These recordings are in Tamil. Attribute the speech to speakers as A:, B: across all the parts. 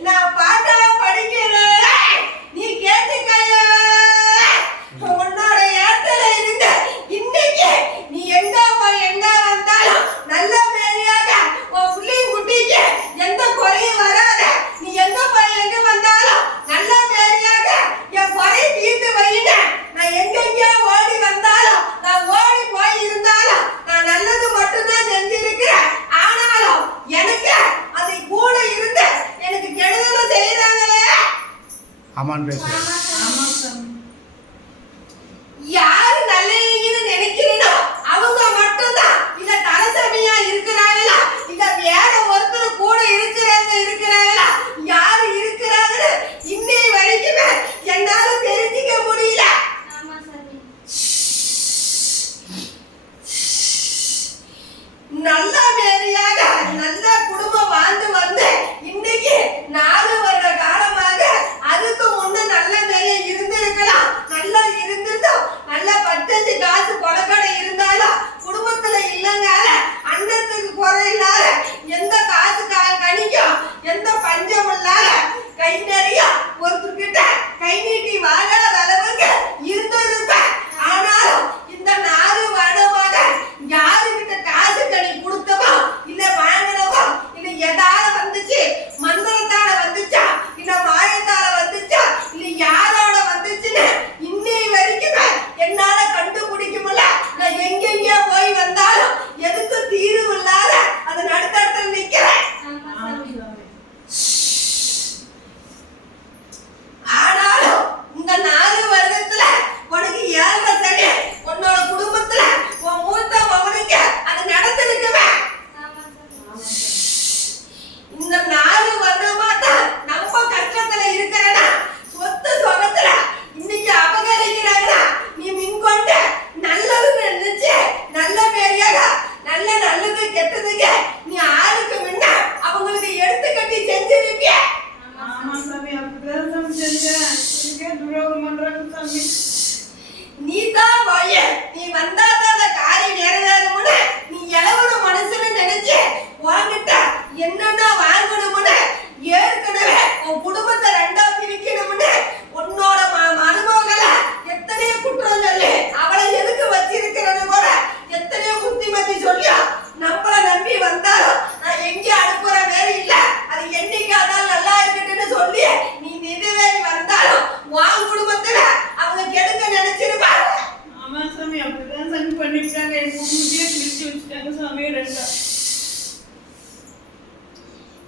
A: Now,
B: அமான் பேசுகிறேன்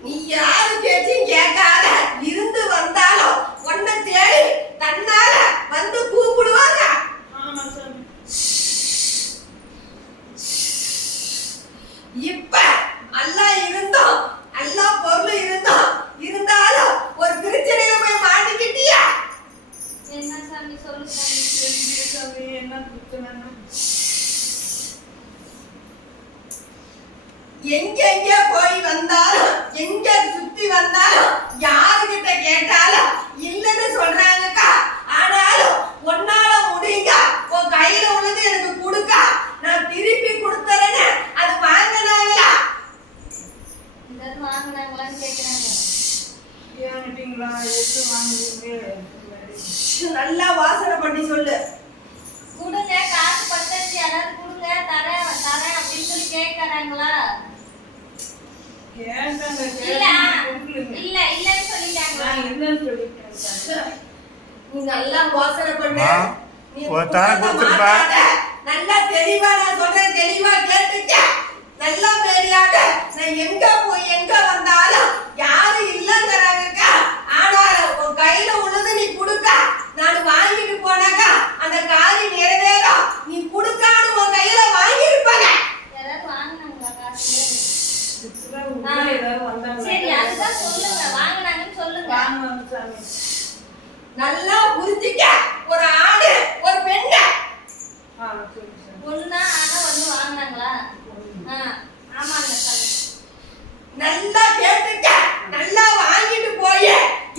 B: നീ യാ
C: எங்கெங்க போய் வந்தாலும் எங்க சுத்தி வந்தாலும் யாருகிட்ட கேட்டாலும் இல்லைன்னு சொல்றாங்கக்கா. ஆனாலும் ஒன்னால முடியுங்க உன் கையில உள்ளது எனக்கு கொடுக்கா. நான் திருப்பி கொடுத்துறேன்னு அது வாங்கினாங்களா?
A: வாங்கினாங்களான்னு கேட்கிறாங்க
B: ஏன்னுட்டீங்களா எது வாங்குவீங்க
C: நல்லா வாசனை பண்ணி சொல்லு.
A: கொடுங்க காசு பத்தாச்சு. யாராவது கொடுங்க தரேன் தரேன். சொல்லி
B: கேக்குறாங்களா?
A: இல்ல இல்ல இல்லன்னு
B: சொல்லிட்டாங்க
C: நீ நல்லா யோசனை பண்ணு.
D: ஒரு
C: நல்லா தெளிவா நான் தெளிவா கேட்டுக்க. நல்லா தெரியாத நான் எங்க போய் எங்க வந்தாலும் யாரும்
A: இல்லங்கிறாங்க. வாங்கினாங்கன்னு சொல்லுங்க.
C: நல்லா புரிஞ்சிக்க. ஒரு ஆடு ஒரு பெண்ணு.
A: ஒன்னா ஆனா ஒண்ணு வாங்கினாங்களா? ஆமாங்க சார்
C: நல்லா கேட்டுக்க. நல்லா வாங்கிட்டு போய.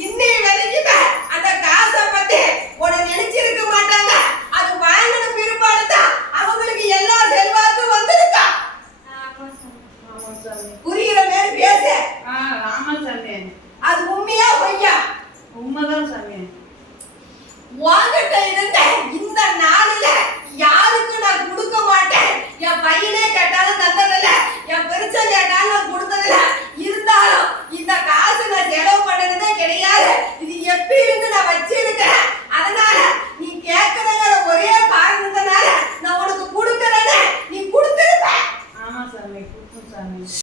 C: இன்னை வரைக்கும் அந்த காசை பத்தி உன நினைச்சிருக்க மாட்டாங்க. அது வாங்கின பிற்பாடு தான் அவங்களுக்கு எல்லா செல்வாக்கும் வந்திருக்கா புரியுற பேசு
B: ஆமா
C: சொன்னேன்